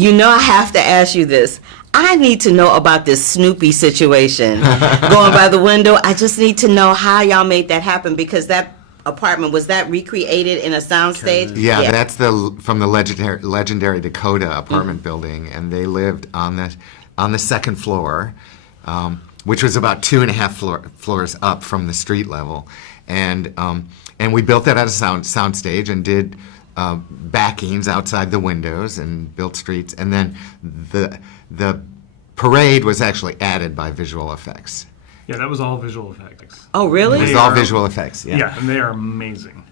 You know I have to ask you this. I need to know about this Snoopy situation. Going by the window, I just need to know how y'all made that happen, because that apartment, was that recreated in a soundstage? Yeah, that's from the legendary Dakota apartment building, and they lived on the second floor, which was about 2.5 floors up from the street level, and we built that at a soundstage and did backings outside the windows and built streets, and then the parade was actually added by visual effects. Yeah, that was all visual effects. Oh, really? It was all visual effects. Yeah, and they are amazing.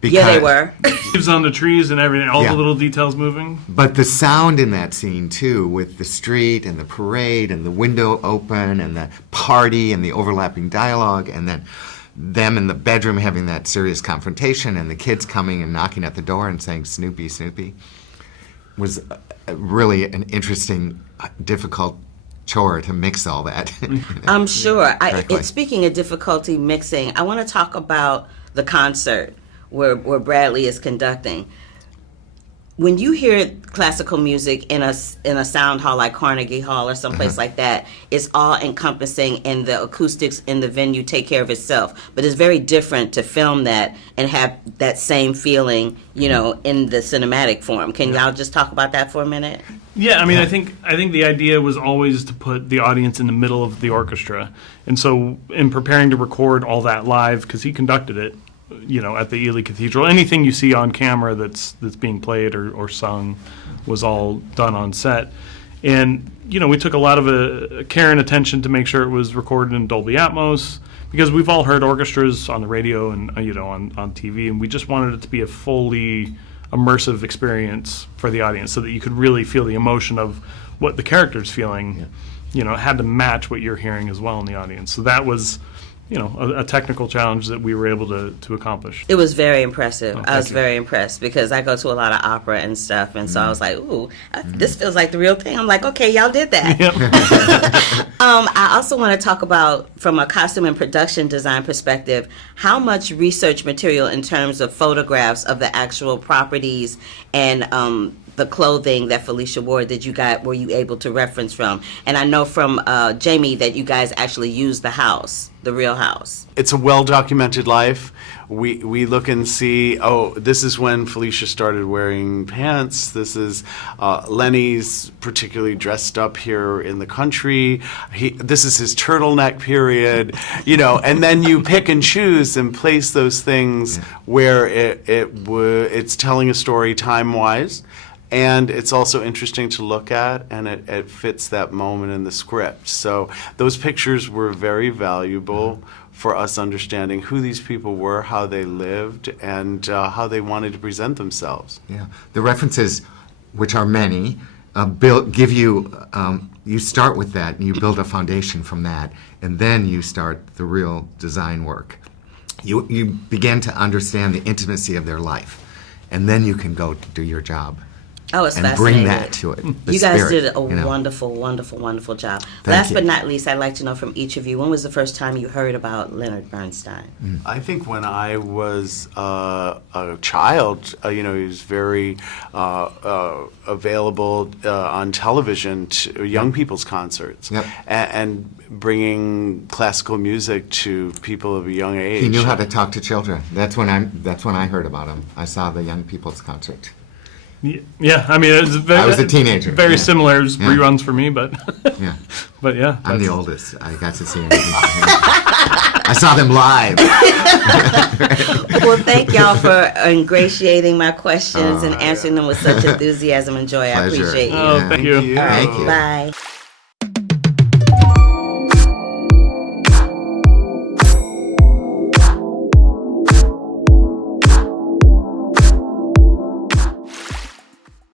Yeah, they were. Leaves on the trees and everything, all Yeah. the little details moving. But the sound in that scene, too, with the street and the parade and the window open and the party and the overlapping dialogue, and then them in the bedroom having that serious confrontation and the kids coming and knocking at the door and saying, "Snoopy, Snoopy," was really an interesting, difficult chore to mix all that. I'm sure. Correctly. Speaking of difficulty mixing, I want to talk about the concert where Bradley is conducting. When you hear classical music in a sound hall like Carnegie Hall or someplace like that, it's all encompassing, and the acoustics in the venue take care of itself. But it's very different to film that and have that same feeling, in the cinematic form. Can y'all just talk about that for a minute? Yeah, I mean, I think the idea was always to put the audience in the middle of the orchestra, and so in preparing to record all that live, because he conducted it, at the Ely Cathedral, anything you see on camera that's being played or sung was all done on set, and we took a lot of care and attention to make sure it was recorded in Dolby Atmos, because we've all heard orchestras on the radio and on TV, and we just wanted it to be a fully immersive experience for the audience, so that you could really feel the emotion of what the character's feeling. It had to match what you're hearing as well in the audience. So that was, a technical challenge that we were able to accomplish. It was very impressive. I was you. very impressed, because I go to a lot of opera and stuff, and so I was like, ooh, this feels like the real thing. I'm like, okay, y'all did that. Yep. I also want to talk about, from a costume and production design perspective, how much research material in terms of photographs of the actual properties and the clothing that Felicia wore were you able to reference from? And I know from Jamie that you guys actually used the house, the real house. It's a well-documented life. We look and see, this is when Felicia started wearing pants. This is Lenny's particularly dressed up here in the country. This is his turtleneck period, and then you pick and choose and place those things where it's telling a story time-wise. And it's also interesting to look at, and it fits that moment in the script. So those pictures were very valuable for us understanding who these people were, how they lived, and how they wanted to present themselves. Yeah, the references, which are many, give you, you start with that, and you build a foundation from that, and then you start the real design work. You begin to understand the intimacy of their life, and then you can go do your job. Oh, it's and fascinating. bring that to it. You guys did a wonderful, wonderful, wonderful job. Last but not least, I'd like to know from each of you, when was the first time you heard about Leonard Bernstein? I think when I was a child, he was very available on television to young people's concerts, and bringing classical music to people of a young age. He knew how to talk to children. That's when I heard about him. I saw the young people's concert. Yeah, I mean, it was I was a teenager. Very similar. It was reruns for me, but yeah. But yeah, I'm the oldest. I got to see him. I saw them live. Well, thank y'all for ingratiating my questions and answering them with such enthusiasm and joy. Pleasure. I appreciate you. Oh, thank you. All right, Thank you. bye.